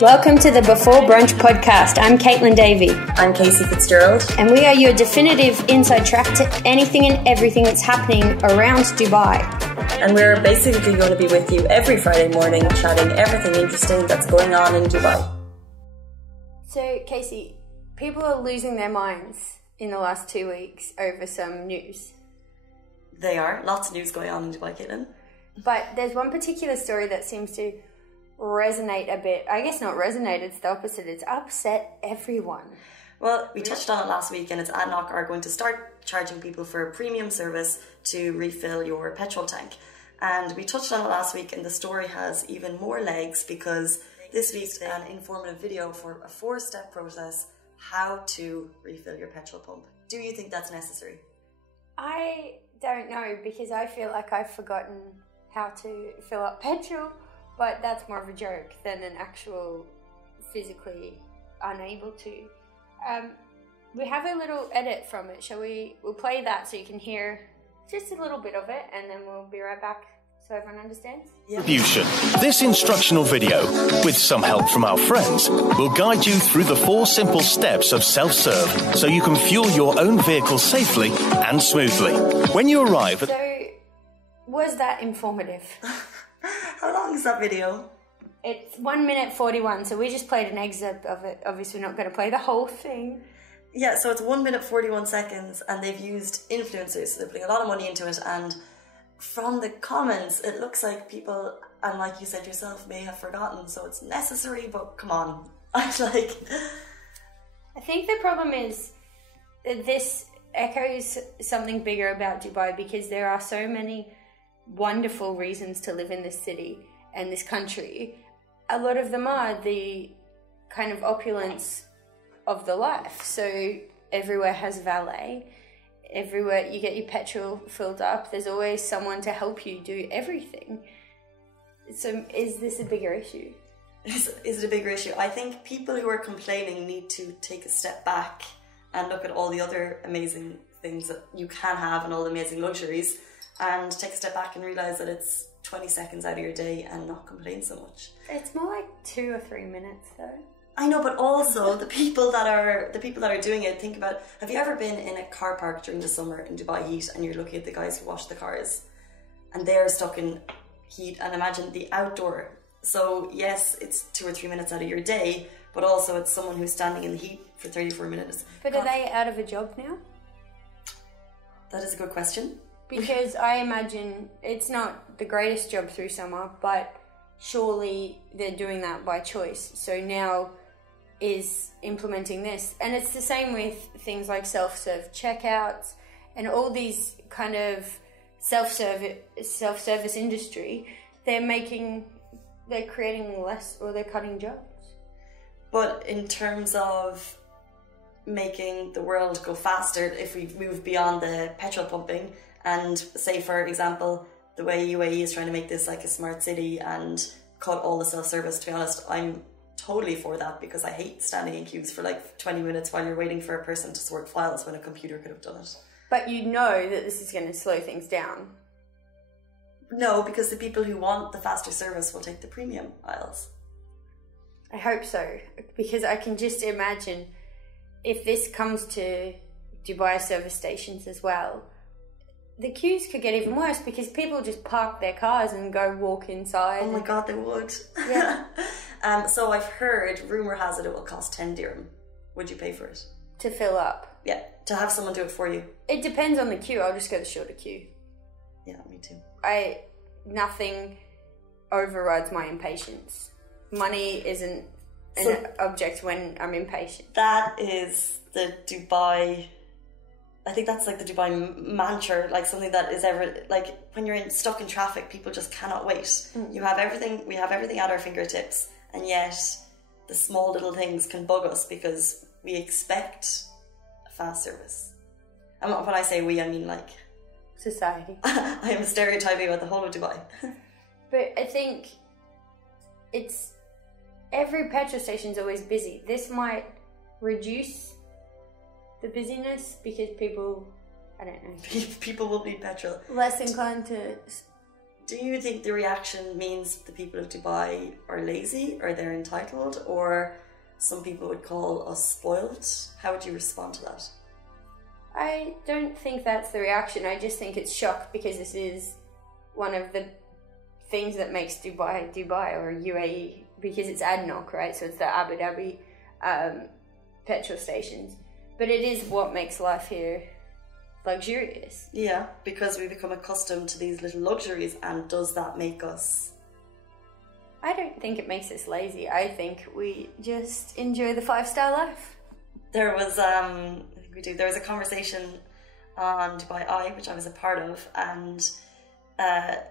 Welcome to the Before Brunch podcast. I'm Caitlin Davey. I'm Casey Fitzgerald. And we are your definitive inside track to anything and everything that's happening around Dubai. And we're basically going to be with you every Friday morning chatting everything interesting that's going on in Dubai. So, Casey, people are losing their minds in the last 2 weeks over some news. They are. Lots of news going on in Dubai, Caitlin. But there's one particular story that seems to resonate a bit. I guess not resonate, it's the opposite. It's upset everyone. Well, we touched on it last week, and it's ADNOC are going to start charging people for a premium service to refill your petrol tank. And we touched on it last week, and the story has even more legs because this week's an informative video for a 4-step process how to refill your petrol pump. Do you think that's necessary? I don't know, because I feel like I've forgotten how to fill up petrol, but that's more of a joke than an actual physically unable to. We have a little edit from it. We'll play that so you can hear just a little bit of it, and then we'll be right back so everyone understands. Distribution. This instructional video, with some help from our friends, will guide you through the 4 simple steps of self-serve so you can fuel your own vehicle safely and smoothly. When you arrive at... So, was that informative? How long is that video? It's 1 minute 41, so we just played an excerpt of it. Obviously, we're not going to play the whole thing. Yeah, so it's 1 minute 41 seconds, and they've used influencers, so they're putting a lot of money into it, and from the comments, it looks like people, and like you said yourself, may have forgotten, so it's necessary, but come on. I think the problem is that this echoes something bigger about Dubai, because there are so many wonderful reasons to live in this city and this country. A lot of them are the kind of opulence of the life. So everywhere has valet. Everywhere you get your petrol filled up, there's always someone to help you do everything. So is this a bigger issue? Is it a bigger issue? I think people who are complaining need to take a step back and look at all the other amazing things that you can have and all the amazing luxuries, and take a step back and realise that it's 20 seconds out of your day and not complain so much. It's more like 2 or 3 minutes though. I know, but also the people that are doing it, think about, have you ever been in a car park during the summer in Dubai heat and you're looking at the guys who wash the cars and they're stuck in heat, and imagine the outdoor. So yes, it's 2 or 3 minutes out of your day, but also it's someone who's standing in the heat for 34 minutes. But are they out of a job now? That is a good question. Because I imagine it's not the greatest job through summer, but surely they're doing that by choice. So now is implementing this. And it's the same with things like self-serve checkouts and all these kind of self-service industry. They're creating less, or they're cutting jobs. But in terms of making the world go faster, if we move beyond the petrol pumping, and say, for example, the way UAE is trying to make this like a smart city and cut all the self-service, to be honest, I'm totally for that, because I hate standing in queues for like 20 minutes while you're waiting for a person to sort files when a computer could have done it. But you know that this is going to slow things down. No, because the people who want the faster service will take the premium aisles. I hope so, because I can just imagine if this comes to Dubai service stations as well, the queues could get even worse, because people just park their cars and go walk inside. Oh my God, they would. Yeah. So I've heard, rumour has it will cost 10 dirham. Would you pay for it? To fill up? Yeah, to have someone do it for you. It depends on the queue. I'll just go the shorter queue. Yeah, me too. Nothing overrides my impatience. Money isn't an object when I'm impatient. That is the Dubai... I think that's like the Dubai mantra, like something that is ever, like when you're stuck in traffic, people just cannot wait. We have everything at our fingertips, and yet the small little things can bug us because we expect a fast service. And when I say we, I mean like... society. I am stereotyping about the whole of Dubai. But I think it's... every petrol station is always busy. This might reduce the busyness because people, I don't know. People will need petrol. Less inclined to Do you think the reaction means the people of Dubai are lazy, or they're entitled, or some people would call us spoiled? How would you respond to that? I don't think that's the reaction. I just think it's shock because this is one of the things that makes Dubai Dubai, or UAE, because it's ADNOC, right? So it's the Abu Dhabi petrol stations. But it is what makes life here luxurious. Yeah, because we become accustomed to these little luxuries, and does that make us... I don't think it makes us lazy. I think we just enjoy the 5-star life. There was, I think we do, there was a conversation on Dubai Eye, which I was a part of, and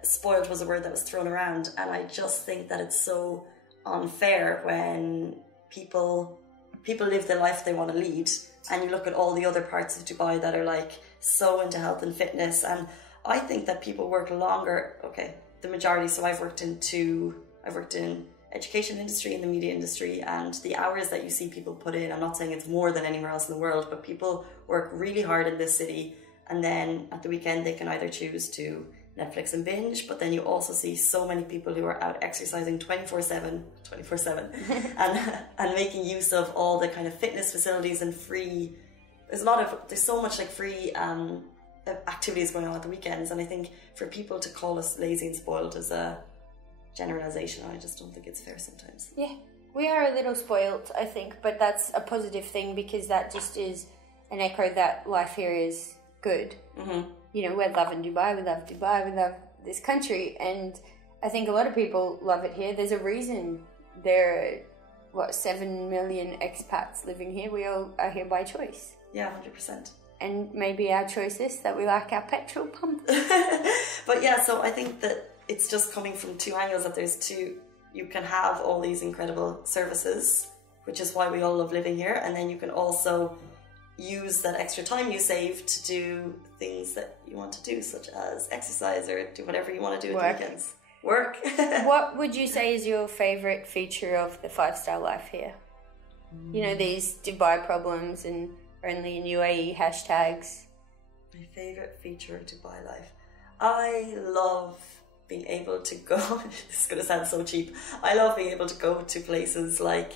spoiled was a word that was thrown around, and I just think that it's so unfair when people live the life they want to lead, and you look at all the other parts of Dubai that are like so into health and fitness, and I think that people work longer. Okay, the majority. So I've worked in education industry, in the media industry, and the hours that you see people put in, I'm not saying it's more than anywhere else in the world, but people work really hard in this city, and then at the weekend they can either choose to Netflix and binge, but then you also see so many people who are out exercising 24/7 and making use of all the kind of fitness facilities and free, there's so much like free activities going on at the weekends, and I think for people to call us lazy and spoiled is a generalization. I just don't think it's fair sometimes. Yeah, we are a little spoilt, I think, but that's a positive thing because that just is an echo that life here is good. Mm-hmm. You know, we're loving Dubai, we love this country, and I think a lot of people love it here. There's a reason there are, 7 million expats living here. We all are here by choice. Yeah, 100%. And maybe our choice is that we like our petrol pump. But yeah, so I think that it's just coming from two angles, that you can have all these incredible services, which is why we all love living here, and then you can also use that extra time you save to do things that you want to do, such as exercise or do whatever you want to do at the weekends. Work. What would you say is your favourite feature of the 5-star life here? You know, these Dubai problems and only in UAE hashtags. My favourite feature of Dubai life. I love being able to go, this is going to sound so cheap, I love being able to go to places like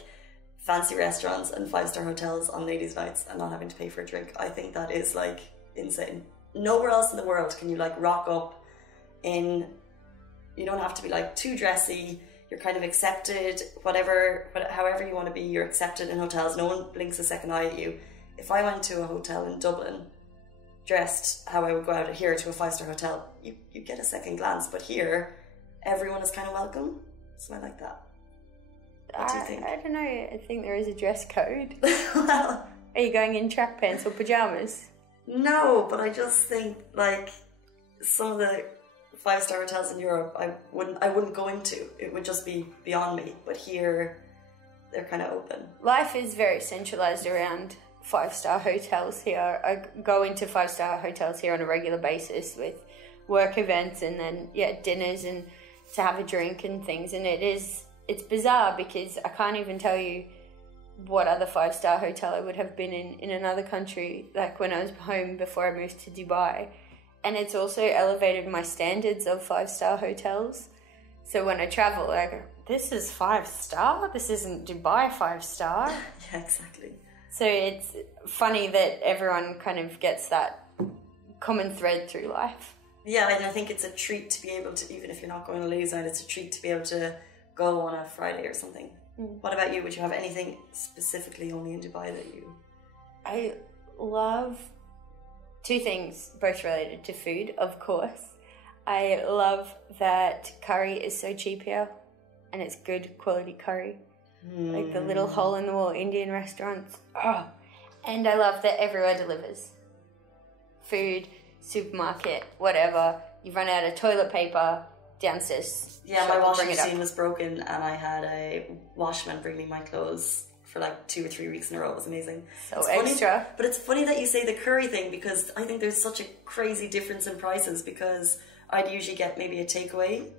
fancy restaurants and 5-star hotels on ladies' nights and not having to pay for a drink. I think that is like insane. Nowhere else in the world can you like rock up in, you don't have to be like too dressy, you're kind of accepted, however you want to be, you're accepted in hotels, no one blinks a second eye at you. If I went to a hotel in Dublin dressed how I would go out here to a 5-star hotel, you get a second glance, but here everyone is kind of welcome, so I like that. What do you think? I don't know. I think there is a dress code. Well, are you going in track pants or pajamas? No, but I just think like some of the 5-star hotels in Europe, I wouldn't go into. It would just be beyond me. But here, they're kind of open. Life is very centralized around 5-star hotels here. I go into 5-star hotels here on a regular basis with work events and then dinners and to have a drink and things, and it's bizarre because I can't even tell you what other 5-star hotel I would have been in another country, like when I was home before I moved to Dubai. And it's also elevated my standards of 5-star hotels. So when I travel, I go, this is 5-star? This isn't Dubai 5-star. Yeah, exactly. So it's funny that everyone kind of gets that common thread through life. Yeah, and I think it's a treat to be able to, even if you're not going to ladies' night, it's a treat to be able to go on a Friday or something. What about you? Would you have anything specifically only in Dubai that you... I love 2 things, both related to food, of course. I love that curry is so cheap here, and it's good quality curry. Like the little hole-in-the-wall Indian restaurants. Oh. And I love that everywhere delivers. Food, supermarket, whatever. You run out of toilet paper, downstairs. Yeah, my washing machine was broken and I had a washman bring me my clothes for like 2 or 3 weeks in a row. It was amazing. So extra. But it's funny that you say the curry thing, because I think there's such a crazy difference in prices, because I'd usually get maybe a takeaway.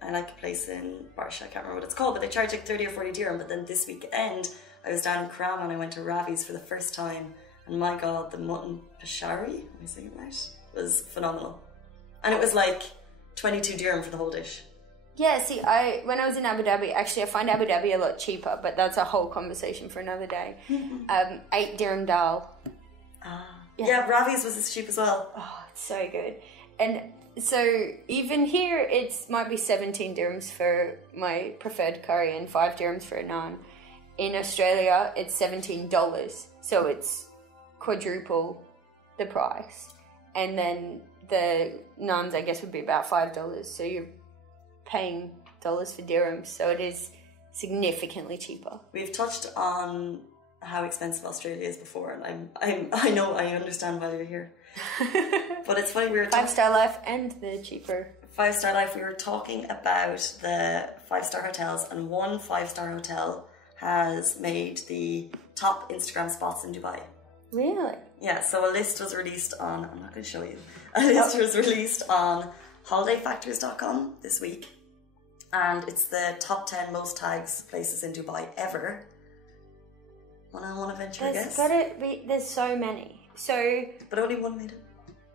I like a place in Barsha, I can't remember what it's called, but they charge like 30 or 40 dirham. But then this weekend I was down in Karam and I went to Ravi's for the first time, and my god, the mutton pashari, am I saying it right, was phenomenal. And it was like 22 dirham for the whole dish. Yeah, see, when I was in Abu Dhabi, actually I find Abu Dhabi a lot cheaper, but that's a whole conversation for another day. 8 dirham dal. Yeah, Ravi's was as cheap as well. Oh, it's so good. And so even here, it might be 17 dirhams for my preferred curry and 5 dirhams for a naan. In Australia, it's $17, so it's quadruple the price. And then the naans, I guess, would be about $5, so you're paying dollars for dirhams, so it is significantly cheaper. We've touched on how expensive Australia is before, and I know, I understand why you're here. But it's funny, we were 5-star life and the cheaper 5-star life. We were talking about the 5-star hotels, and one 5-star hotel has made the top Instagram spots in Dubai. Really? Yeah, so a list was released on, I'm not going to show you, a list was released on holidayfactors.com this week, and it's the top 10 most tags places in Dubai ever. Want to venture a guess? There's so many. So, but only one made it.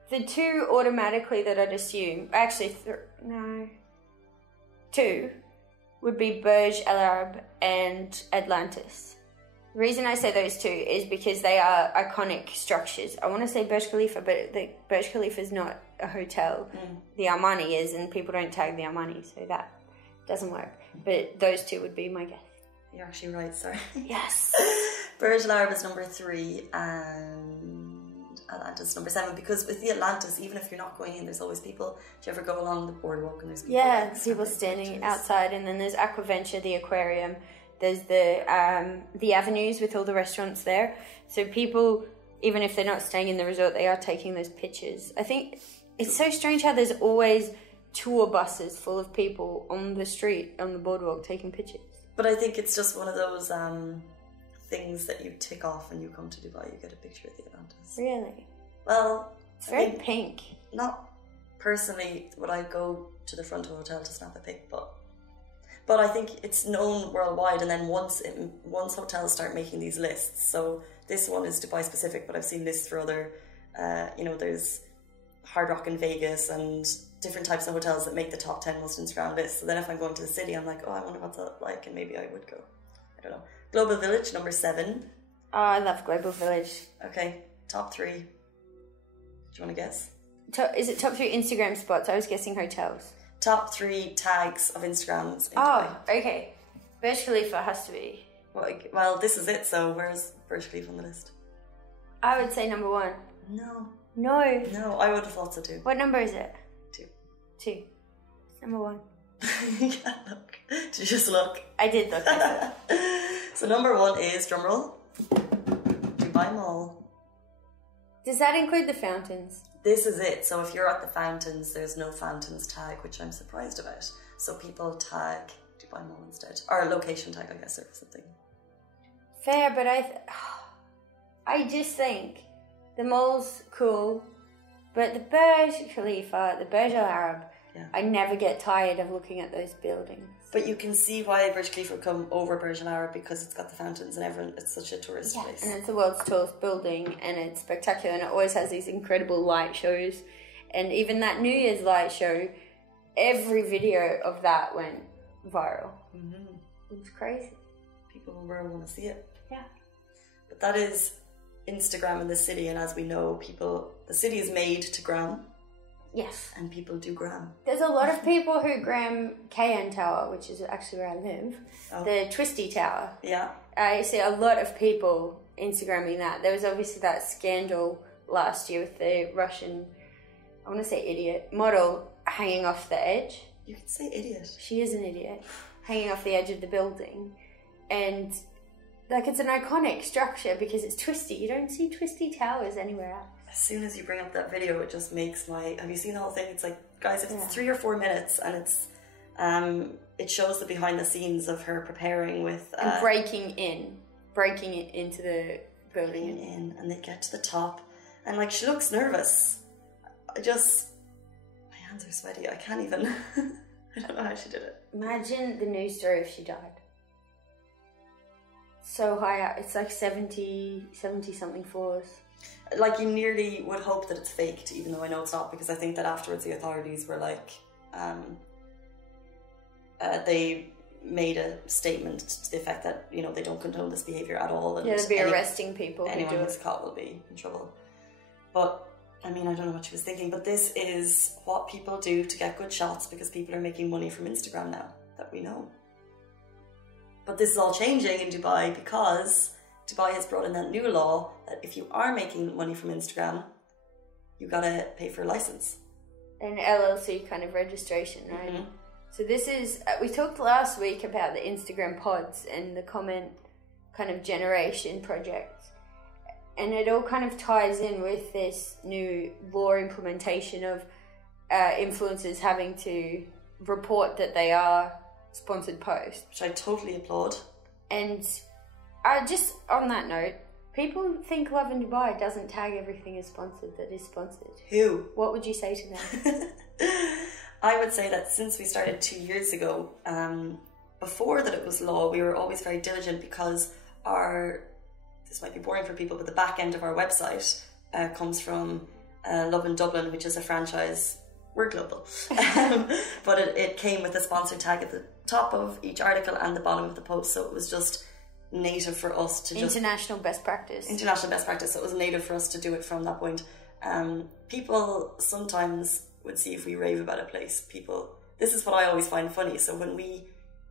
The two automatically that I'd assume, actually, two would be Burj Al Arab and Atlantis. The reason I say those two is because they are iconic structures. I want to say Burj Khalifa, but the Burj Khalifa is not a hotel. The Armani is, and people don't tag the Armani, so that doesn't work. But those two would be my guess. You're actually right, sorry. Yes. Burj Al Arab is number 3 and Atlantis number 7, because with the Atlantis, even if you're not going in, there's always people. Do you ever go along the boardwalk and there's people? Yeah, people standing outside, and then there's Aquaventure, the aquarium. There's the avenues with all the restaurants there. So people, even if they're not staying in the resort, they are taking those pictures. I think it's so strange how there's always tour buses full of people on the street, on the boardwalk, taking pictures. But I think it's just one of those things that you tick off when you come to Dubai. You get a picture of the Atlantis. Really? Well, it's very pink. Not personally would I go to the front of a hotel to snap a pic, but I think it's known worldwide. And then once hotels start making these lists, so this one is Dubai specific, but I've seen lists for other, there's Hard Rock in Vegas and different types of hotels that make the top 10 most Instagram lists. So then if I'm going to the city, I'm like, oh, I wonder what's that like, and maybe I would go. I don't know. Global Village, number 7. Oh, I love Global Village. Okay, top 3. Do you want to guess? Is it top 3 Instagram spots? I was guessing hotels. Top 3 tags of Instagrams in Dubai. Oh, okay. Burj Khalifa has to be. Well, this is it, so where's Burj Khalifa on the list? I would say number 1. No, I would have thought so too. What number is it? 2. It's number 1. Yeah, look. Did you just look? I did look. So number 1 is, drumroll, Dubai Mall. Does that include the fountains? This is it. So if you're at the fountains, there's no fountains tag, which I'm surprised about. So people tag Dubai Mall instead. Or location tag, I guess, or something. Fair, but I just think the mall's cool, but the Burj Khalifa, the Burj Al Arab, I never get tired of looking at those buildings. But you can see why Burj Khalifa would come over Burj Al Arab, because it's got the fountains and everyone, it's such a tourist place. And it's the world's tallest building, and it's spectacular, and it always has these incredible light shows. And even that New Year's light show, every video of that went viral. It was crazy. People will want to see it. Yeah. But that is Instagram in the city, and as we know, the city is made to gram. Yes. And people do gram. There's a lot of people who gram KN Tower, which is actually where I live. Oh. The Twisty Tower. Yeah. I see a lot of people Instagramming that. There was obviously that scandal last year with the Russian, I want to say idiot, model hanging off the edge. You can say idiot. She is an idiot. Hanging off the edge of the building. And it's an iconic structure because it's twisty. You don't see twisty towers anywhere else. As soon as you bring up that video, it just makes have you seen the whole thing? It's like, guys, it's 3 or 4 minutes, and it's it shows the behind the scenes of her preparing with and breaking it into the building and they get to the top, and she looks nervous. My hands are sweaty. I can't even. I don't know how she did it. Imagine the news story if she died. So high up, it's like 70 something floors. You nearly would hope that it's faked, even though I know it's not, because I think that afterwards the authorities were like, they made a statement to the effect that, you know, they don't condone this behaviour at all. And yeah, they'll be arresting people. Anyone who's caught will be in trouble. But, I mean, I don't know what she was thinking, but this is what people do to get good shots because people are making money from Instagram now, that we know. But this is all changing in Dubai because Dubai has brought in that new law that if you are making money from Instagram, you gotta pay for a license. An LLC kind of registration, right? Mm-hmm. So this is, we talked last week about the Instagram pods and the comment kind of generation project. And it all kind of ties in with this new law implementation of influencers having to report that they are sponsored posts. Which I totally applaud. And just on that note, people think Lovin Dubai doesn't tag everything as sponsored that is sponsored. Who? What would you say to them? I would say that since we started 2 years ago, before that it was law, we were always very diligent because this might be boring for people, but the back end of our website comes from Lovin Dublin, which is a franchise. We're global. But it came with a sponsored tag at the top of each article and the bottom of the post, so it was just native for us to International best practice. International best practice, so it was native for us to do it from that point. People sometimes would see if we rave about a place. This is what I always find funny, so when we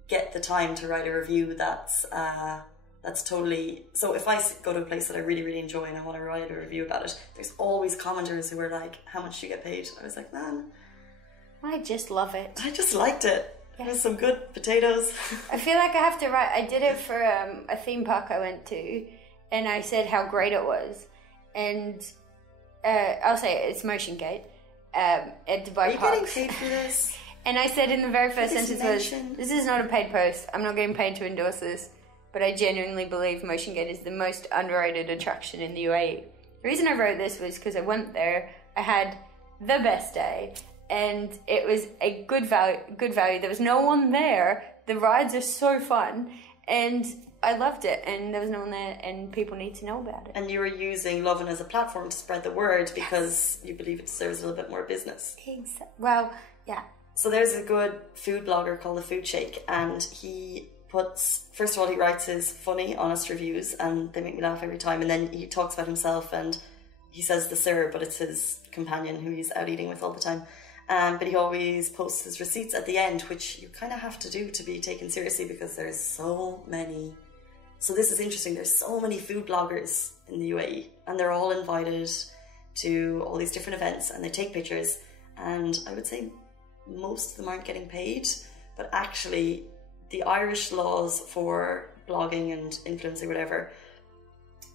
get the time to write a review, that's totally, so if I go to a place that I really, really enjoy and I want to write a review about it, there's always commenters who are like, how much do you get paid? I was like, man, I just love it. I just liked it. Yeah. There's some good potatoes. I feel like I have to write. I did it for a theme park I went to, and I said how great it was. And I'll say it's Motion Gate at Dubai Are you Parks. getting paid for this? And I said in the very first Please sentence mention. was, this is not a paid post. I'm not getting paid to endorse this. But I genuinely believe Motion Gate is the most underrated attraction in the UAE. The reason I wrote this was because I went there, I had the best day, and it was a good value. There was no one there. The rides are so fun, and I loved it, and there was no one there, and people need to know about it. And you were using Lovin as a platform to spread the word because you believe it deserves a little bit more business. Well, yeah. So there's a good food blogger called The Food Shake, and he first of all, he writes his funny, honest reviews, and they make me laugh every time, and then he talks about himself, and he says the sir, but it's his companion who he's out eating with all the time. But he always posts his receipts at the end, which you kind of have to do to be taken seriously because there's so many. So this is interesting, there's so many food bloggers in the UAE, and they're all invited to all these different events, and they take pictures, and I would say most of them aren't getting paid, but actually the Irish laws for blogging and influencing, whatever,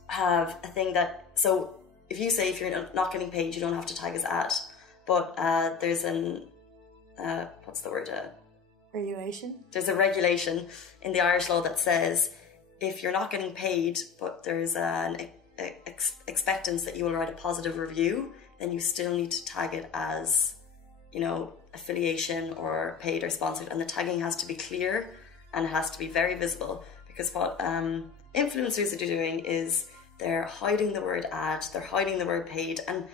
have a thing that, so if you're not getting paid, you don't have to tag as ad, but there's Regulation? There's a regulation in the Irish law that says if you're not getting paid, but there's an expectance that you will write a positive review, then you still need to tag it as, you know, affiliation or paid or sponsored, and the tagging has to be clear and it has to be very visible, because what influencers are doing is they're hiding the word ad, they're hiding the word paid, and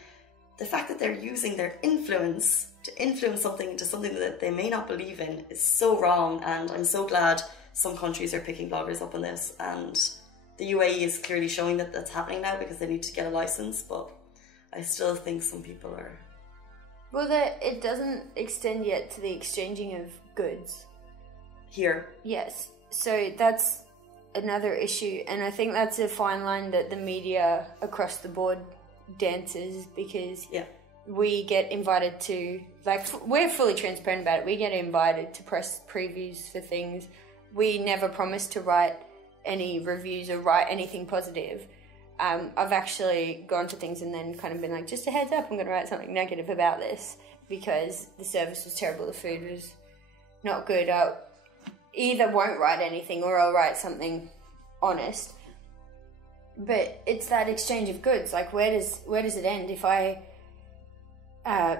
the fact that they're using their influence to influence something into something that they may not believe in is so wrong. And I'm so glad some countries are picking bloggers up on this, and the UAE is clearly showing that that's happening now because they need to get a license, but I still think some people are... Well, it doesn't extend yet to the exchanging of goods. Here. Yes. So that's another issue, and I think that's a fine line that the media across the board dances, because we get invited to, like, we're fully transparent about it. We get invited to press previews for things. We never promise to write any reviews or write anything positive. I've actually gone to things and then kind of been like, just a heads up, I'm going to write something negative about this because the service was terrible, the food was not good. I either won't write anything or I'll write something honest. But it's that exchange of goods. Like, where does it end? If I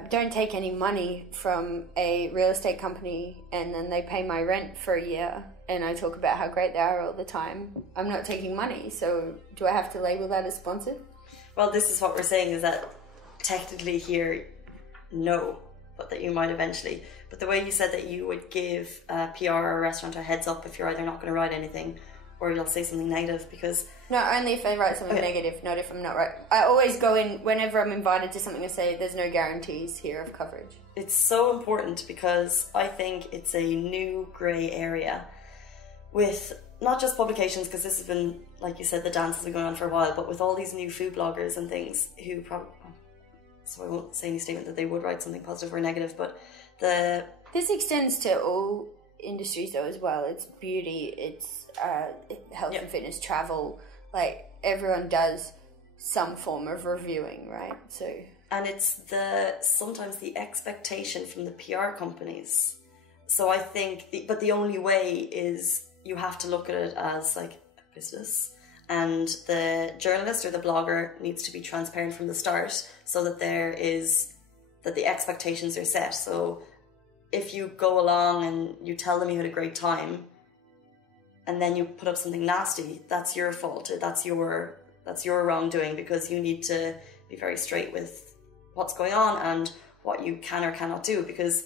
don't take any money from a real estate company and then they pay my rent for a year and I talk about how great they are all the time, I'm not taking money. So do I have to label that as sponsored? Well, this is what we're saying, is that technically here, no. but that you might eventually. But the way you said that you would give PR or a restaurant a heads up if you're either not going to write anything or you'll say something negative, because... No, only if I write something negative, not if I'm not right. I always go in, whenever I'm invited to something, to say there's no guarantees here of coverage. It's so important because I think it's a new grey area with not just publications, because this has been, like you said, the dance has been going on for a while, but with all these new food bloggers and things who probably... So I won't say any statement that they would write something positive or negative, but This extends to all industries though as well. It's beauty, it's health and fitness, travel. Like, everyone does some form of reviewing, right? So... And it's sometimes the expectation from the PR companies. So I think, but the only way is you have to look at it as like a business, and the journalist or the blogger needs to be transparent from the start, so that that the expectations are set. So if you go along and you tell them you had a great time, and then you put up something nasty, that's your fault. That's your wrongdoing, because you need to be very straight with what's going on and what you can or cannot do. Because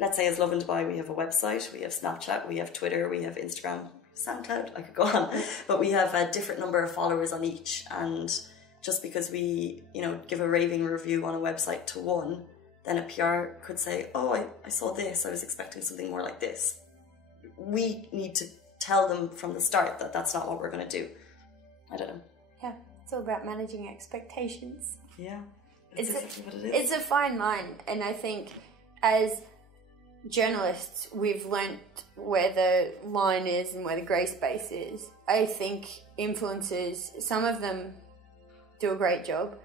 let's say as Lovin Dubai, we have a website, we have Snapchat, we have Twitter, we have Instagram, SoundCloud, I could go on, but we have a different number of followers on each. And just because we, give a raving review on a website to one, then a PR could say, oh, I saw this, I was expecting something more like this. We need to tell them from the start that that's not what we're going to do. I don't know. Yeah, it's all about managing expectations. Yeah. It's a fine line, and I think as journalists we've learnt where the line is and where the grey space is. I think influencers, some of them do a great job.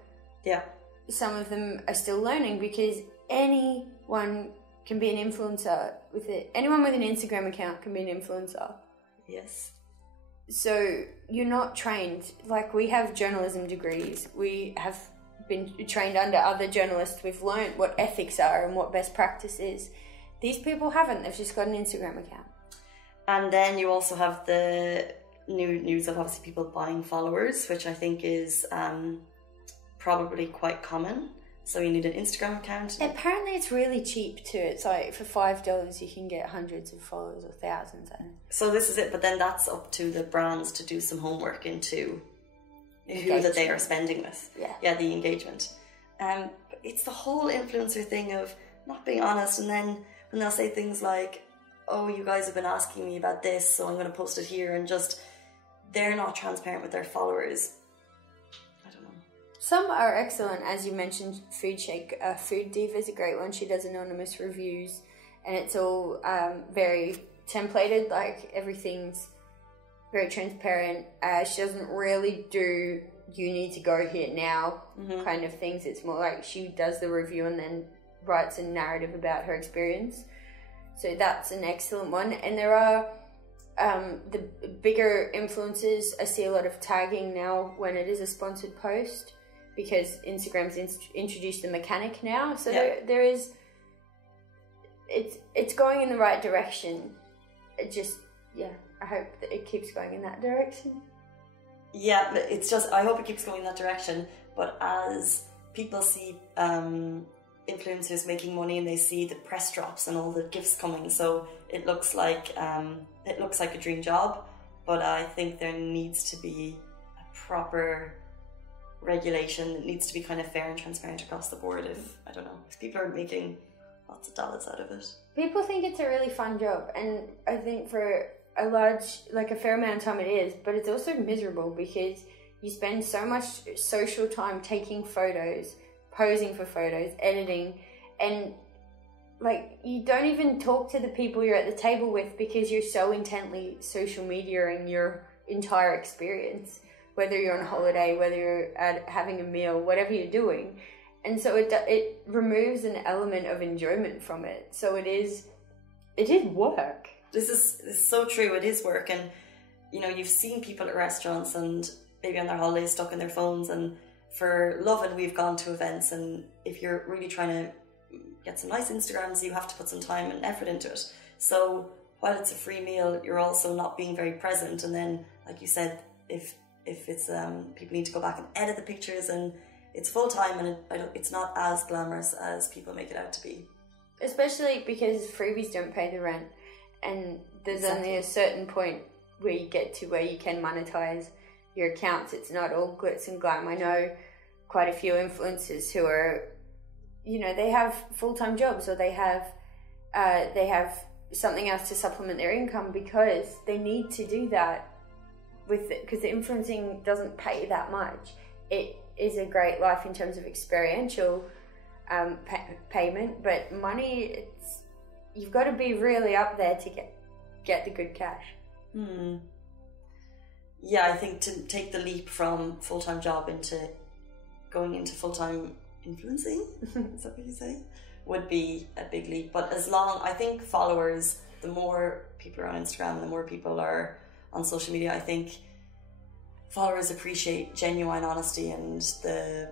Yeah. Some of them are still learning, because anyone can be an influencer with it. Anyone with an Instagram account can be an influencer. Yes. So you're not trained. Like, we have journalism degrees. We have been trained under other journalists. We've learned what ethics are and what best practice is. These people haven't. They've just got an Instagram account. And then you also have the new news of obviously people buying followers, which I think is probably quite common. So you need an Instagram account. Apparently it's really cheap too. It's like for $5 you can get hundreds of followers or thousands. So this is it, but then that's up to the brands to do some homework into who that they are spending with. Yeah, the engagement. It's the whole influencer thing of not being honest, and then when they'll say things like, oh, you guys have been asking me about this, so I'm going to post it here, and just they're not transparent with their followers. Some are excellent, as you mentioned. Food Shake, Food Diva is a great one. She does anonymous reviews, and it's all very templated. Like, everything's very transparent. She doesn't really do "you need to go here now" kind of things. It's more like she does the review and then writes a narrative about her experience. So that's an excellent one. And there are the bigger influencers. I see a lot of tagging now when it is a sponsored post, because Instagram's introduced the mechanic now. So there is, it's going in the right direction. I hope that it keeps going in that direction. Yeah, it's just, I hope it keeps going in that direction. But as people see influencers making money, and they see the press drops and all the gifts coming, so it looks like a dream job. But I think there needs to be a proper regulation. It needs to be kind of fair and transparent across the board. If people are making lots of dollars out of it. People think it's a really fun job, and I think for a fair amount of time it is, but it's also miserable, because you spend so much social time taking photos, posing for photos, editing, and you don't even talk to the people you're at the table with, because you're so intently social mediaing your entire experience, whether you're on holiday, whether you're having a meal, whatever you're doing. And so it removes an element of enjoyment from it. So it is work. This is so true. It is work. And you've seen people at restaurants and maybe on their holidays stuck in their phones, and for Lovin we've gone to events, and if you're really trying to get some nice Instagrams, you have to put some time and effort into it. So while it's a free meal, you're also not being very present. And then, like you said, if it's people need to go back and edit the pictures, and it's full time, and it's not as glamorous as people make it out to be. especially because freebies don't pay the rent, and there's only a certain point where you get to where you can monetize your accounts. It's not all glitz and glam. I know quite a few influencers who are, you know, they have full-time jobs, or they have something else to supplement their income because they need to do that because the influencing doesn't pay that much. It is a great life in terms of experiential payment, but money, you've got to be really up there to get the good cash. Yeah, I think to take the leap from full-time job into going into full-time influencing, is that what you say, would be a big leap. But I think followers, the more people are on Instagram and the more people are on social media, I think followers appreciate genuine honesty, and the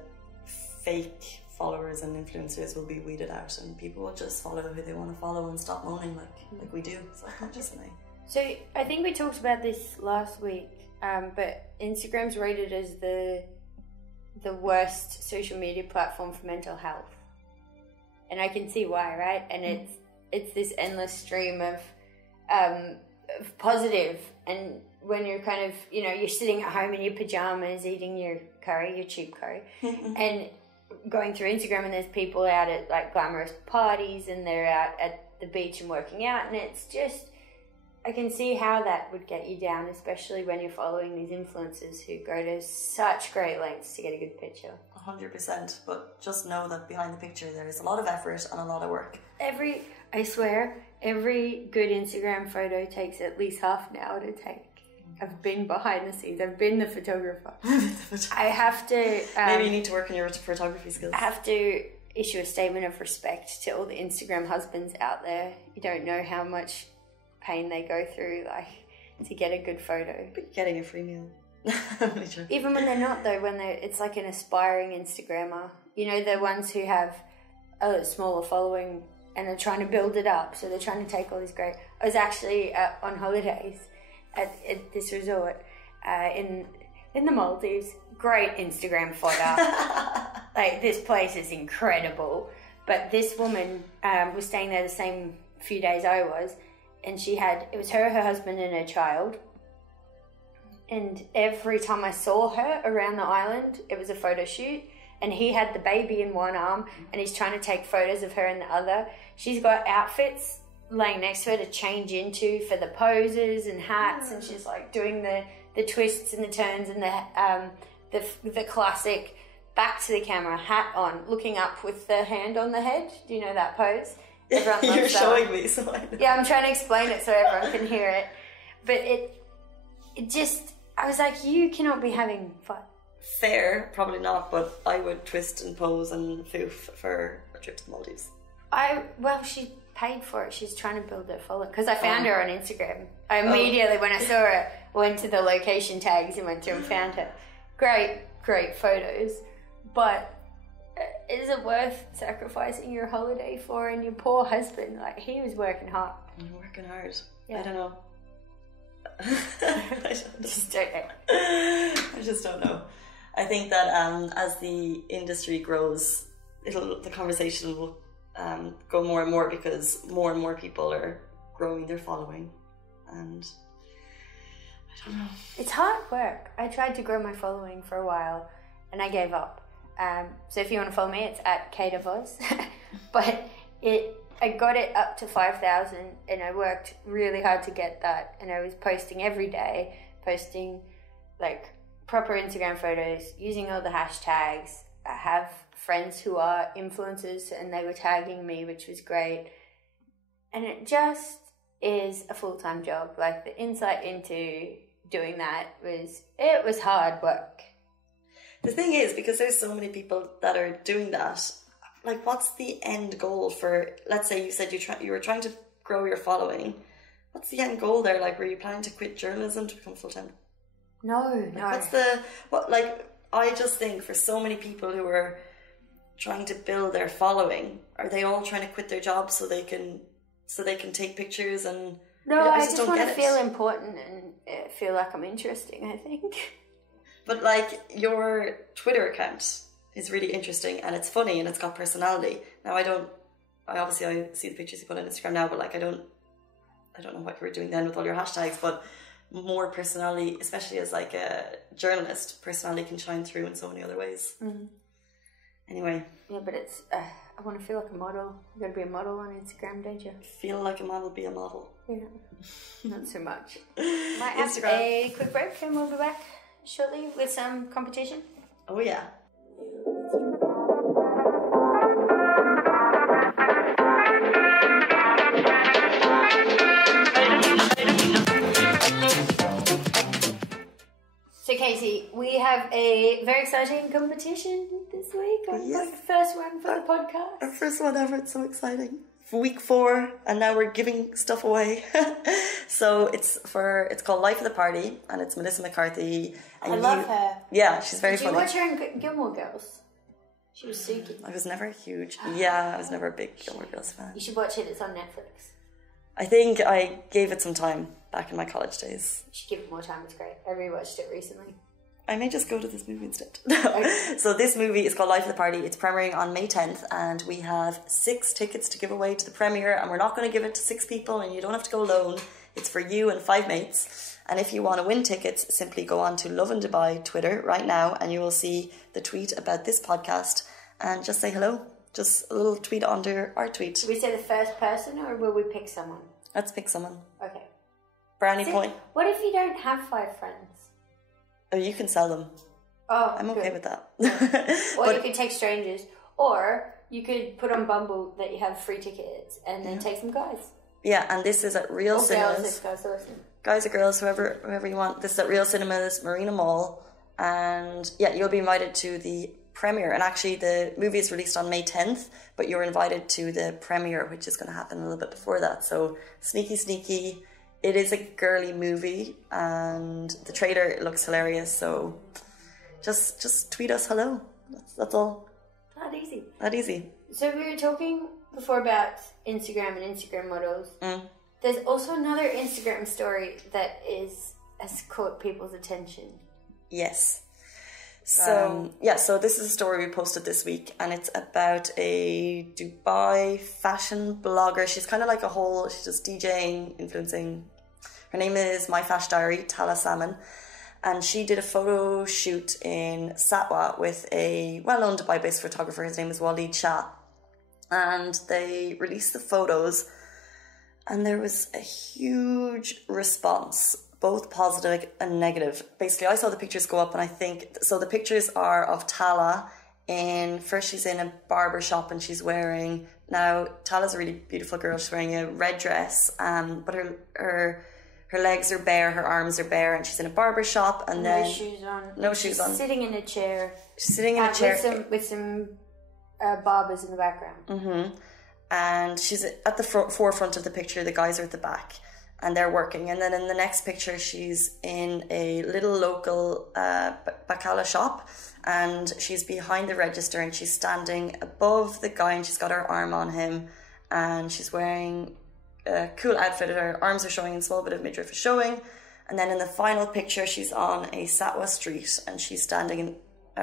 fake followers and influencers will be weeded out, and people will just follow who they want to follow and stop moaning like we do subconsciously. So I think we talked about this last week, but Instagram's rated as the worst social media platform for mental health, and I can see why, right? And it's this endless stream of positive, and when you're kind of, you know, you're sitting at home in your pajamas eating your curry, your cheap curry, and going through Instagram, and there's people out at like glamorous parties, and they're out at the beach and working out, and it's just, I can see how that would get you down, especially when you're following these influencers who go to such great lengths to get a good picture. 100%, but just know that behind the picture there is a lot of effort and a lot of work. I swear, every good Instagram photo takes at least half an hour to take. I've been behind the scenes. I've been the photographer. I have to... maybe you need to work on your photography skills. I have to issue a statement of respect to all the Instagram husbands out there. You don't know how much pain they go through, like, to get a good photo. But getting a free meal. Even when they're not, though, it's like an aspiring Instagrammer. You know, the ones who have a smaller following and are trying to build it up. So they're trying to take all these great... I was actually on holidays at this resort in the Maldives. Great Instagram fodder. Like, this place is incredible. But this woman was staying there the same few days I was, and it was her husband and her child. And every time I saw her around the island, it was a photo shoot, and he had the baby in one arm and he's trying to take photos of her in the other. She's got outfits laying next to her to change into for the poses and hats, and she's like doing the twists and the turns and the classic back to the camera, hat on, looking up with the hand on the head. Do you know that pose? Everyone loves You're that. showing me, so I know. Yeah, I'm trying to explain it so everyone can hear it. But it just, I was like, you cannot be having fun. Fair, probably not, but I would twist and pose and foof for a trip to the Maldives. Well, she paid for it. She's trying to build her following, because I found her on Instagram. I immediately, when I saw her, went to the location tags and went through and found her. Great photos, but is it worth sacrificing your holiday for, and your poor husband? Like, he was working hard. I'm working hard. Yeah. I don't know. I just don't know. I think that as the industry grows, the conversation will go more and more, because more and more people are growing their following, and I don't know. It's hard work. I tried to grow my following for a while, and I gave up. So if you want to follow me, it's at Kate of Oz. But I got it up to 5,000, and I worked really hard to get that. And I was posting every day, posting like proper Instagram photos, using all the hashtags. I have friends who are influencers, and they were tagging me, which was great. And it just is a full-time job. Like, the insight into doing that was hard work. The thing is, because there's so many people that are doing that, like, what's the end goal for, let's say you said you were trying to grow your following. What's the end goal there? Like, were you planning to quit journalism to become full-time? No. I just think for so many people who are trying to build their following, are they all trying to quit their jobs so they can take pictures and... No, I just want to feel important and feel like I'm interesting, I think. But, like, your Twitter account is really interesting, and it's funny, and it's got personality. Now, I I see the pictures you put on Instagram now, but like I don't know what you were doing then with all your hashtags, but more personality, especially as like a journalist, personality can shine through in so many other ways. Anyway. Yeah, but it's, I want to feel like a model. You gotta be a model on Instagram, don't you? Feel like a model, be a model. Yeah. Not so much. Might have a quick break and we'll be back shortly with some competition. Oh yeah. So Casey, we have a very exciting competition this week. Yes. The first one for the podcast. Our first one ever, it's so exciting. For week 4, and now we're giving stuff away. So it's called Life of the Party, and it's Melissa McCarthy. And I love her. Yeah, she's very Did funny. you watch her in Gilmore Girls? She was Suki. I was never huge. Yeah, I was never a big Gilmore Girls fan. You should watch it. It's on Netflix. I think I gave it some time back in my college days. You should give it more time. It's great. I rewatched it recently. I may just go to this movie instead. So this movie is called Life of the Party. It's premiering on May 10th, and we have 6 tickets to give away to the premiere, and we're not going to give it to 6 people, and you don't have to go alone. It's for you and 5 mates. And if you want to win tickets, simply go on to Lovin Dubai Twitter right now, and you will see the tweet about this podcast, and just say hello. Just a little tweet under our tweet. Should we say the first person, or will we pick someone? Let's pick someone. Okay. Brownie point. What if you don't have 5 friends? Oh, you can sell them. Oh, I'm okay with that. Or you could take strangers, or you could put on Bumble that you have free tickets, and then take some guys. Yeah, and this is at Real Or Cinemas. girls, if guys are listening. Guys or girls, whoever you want. This is at Real Cinemas, Marina Mall, and yeah, you'll be invited to the premiere. And actually, the movie is released on May 10th, but you're invited to the premiere, which is going to happen a little bit before that. So sneaky. It is a girly movie, and the trailer looks hilarious. So just tweet us hello. That's all. That easy. So we were talking before about Instagram and Instagram models. There's also another Instagram story that has caught people's attention. Yes. So this is a story we posted this week, and it's about a Dubai fashion blogger. She's kind of like she's just DJing, influencing. Her name is My Fash Diary, Tala Salmon, and she did a photo shoot in Satwa with a well-known Dubai-based photographer. His name is Waleed Shah, and they released the photos, and there was a huge response, both positive and negative. Basically, I saw the pictures go up, and I think, so the pictures are of Tala she's in a barber shop, and she's wearing, now Tala's a really beautiful girl, she's wearing a red dress, but her legs are bare, her arms are bare, and she's in a barber shop, and then no shoes on. She's sitting in a chair. She's sitting in a chair with some barbers in the background. And she's at the forefront of the picture. The guys are at the back, and they're working. And then in the next picture, she's in a little local bacala shop, and she's behind the register, and she's standing above the guy, and she's got her arm on him, and she's wearing a cool outfit. Her arms are showing, and a small bit of midriff is showing. And then in the final picture, she's on a Satwa street, and she's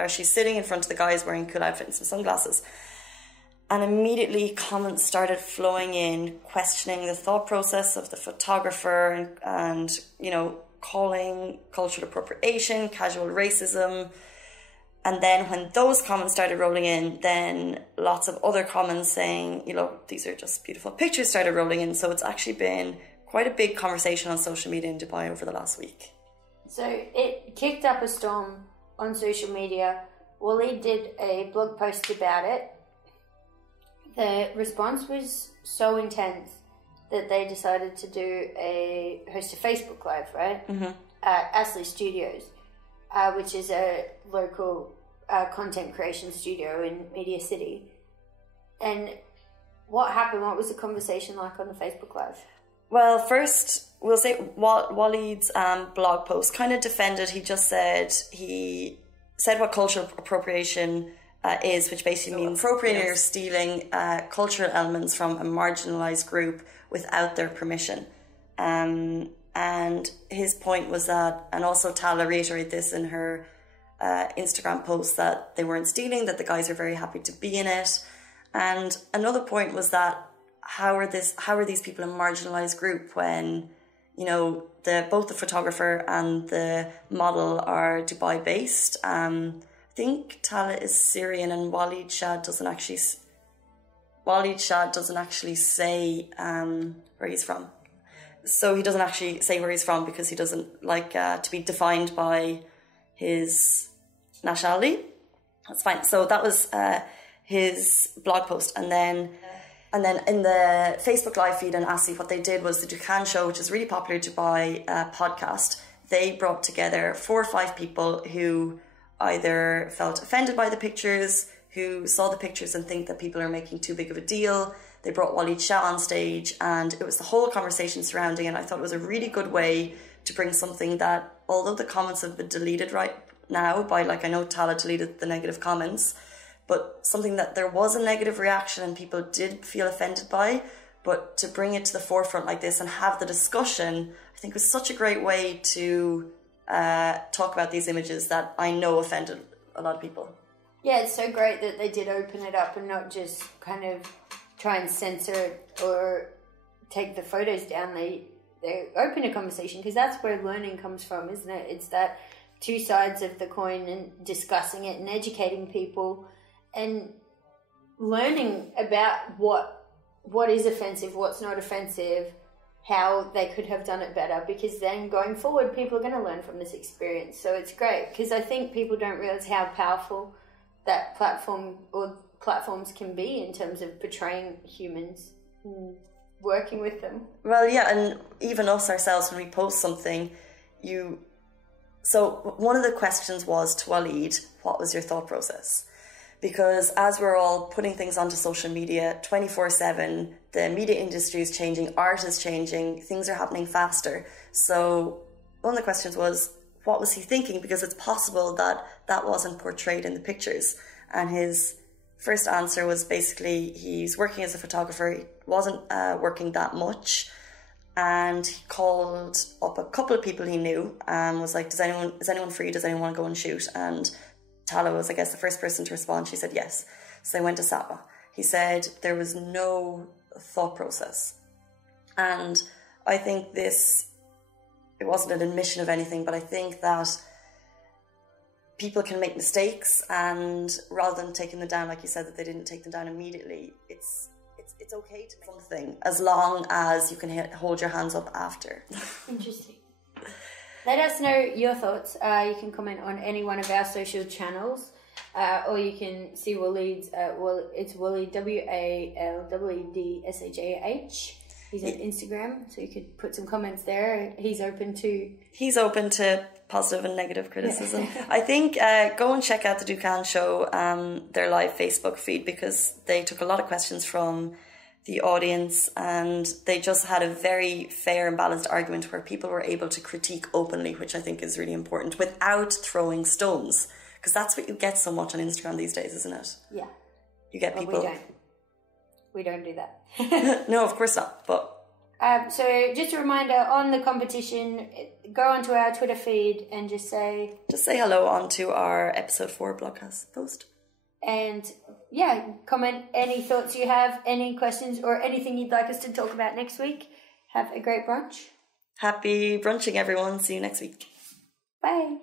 she's sitting in front of the guys wearing a cool outfit and some sunglasses. And immediately comments started flowing in, questioning the thought process of the photographer, and calling cultural appropriation, casual racism. And then when those comments started rolling in, then lots of other comments saying, these are just beautiful pictures started rolling in. So it's actually been quite a big conversation on social media in Dubai over the last week. So it kicked up a storm on social media. Waleed did a blog post about it. The response was so intense that they decided to host a Facebook Live, right? At Astley Studios, which is a local content creation studio in Media City. And what happened? What was the conversation like on the Facebook Live? Well, first, we'll say Waleed's blog post kind of defended. He said what cultural appropriation is, which basically means appropriating or stealing cultural elements from a marginalised group without their permission. And his point was that, and also Tala reiterated this in her Instagram post, that they weren't stealing, that the guys are very happy to be in it. And another point was that how are these people a marginalized group when, you know, both the photographer and the model are Dubai based. I think Tala is Syrian and Walid Shah doesn't actually say where he's from. So he doesn't actually say where he's from because he doesn't like to be defined by his nationality. That's fine. So that was his blog post. And then in the Facebook live feed and Asi, what they did was the Dukan Show, which is a really popular Dubai podcast. They brought together 4 or 5 people who either felt offended by the pictures, who saw the pictures and think that people are making too big of a deal. They brought Walid Shah on stage, and it was the whole conversation surrounding it. And I thought it was a really good way to bring something that, although the comments have been deleted right now by, like, I know Tala deleted the negative comments, but something that there was a negative reaction and people did feel offended by, but to bring it to the forefront like this and have the discussion, I think was such a great way to talk about these images that I know offended a lot of people. Yeah, it's so great that they did open it up and not just kind of try and censor it or take the photos down. They open a conversation, because that's where learning comes from, isn't it? It's that 2 sides of the coin and discussing it and educating people and learning about what is offensive, what's not offensive, how they could have done it better, because then going forward people are going to learn from this experience. So it's great, because I think people don't realize how powerful that platform or platforms can be in terms of portraying humans and working with them. Well, yeah, and even us ourselves, when we post something, so one of the questions was to Walid, what was your thought process? Because as we're all putting things onto social media 24/7, the media industry is changing, art is changing, things are happening faster. So one of the questions was, what was he thinking? Because it's possible that that wasn't portrayed in the pictures. And his first answer was basically he's working as a photographer, he wasn't working that much. And he called up a couple of people he knew and was like, is anyone free? Does anyone want to go and shoot? And Tala was, I guess, the first person to respond. She said yes. So they went to Sapa. He said there was no thought process. And I think it wasn't an admission of anything, but I think that people can make mistakes, and rather than taking them down, like you said, that they didn't take them down immediately, it's okay to make something as long as you can hold your hands up after. Interesting. Let us know your thoughts. You can comment on any one of our social channels, or you can see Walid's. It's Walid, WALEDSHAH. He's on Instagram, so you could put some comments there. He's open to positive and negative criticism. Yeah. I think go and check out the Dukan Show, their live Facebook feed, because they took a lot of questions from the audience, and they just had a very fair and balanced argument where people were able to critique openly, which I think is really important, without throwing stones, because that's what you get so much on Instagram these days, isn't it? Yeah. You get people... We don't do that. No, of course not, but... So just a reminder, on the competition, go onto our Twitter feed and just say hello onto our episode 4 blogcast post. And yeah, comment any thoughts you have, any questions, or anything you'd like us to talk about next week. Have a great brunch. Happy brunching, everyone. See you next week. Bye.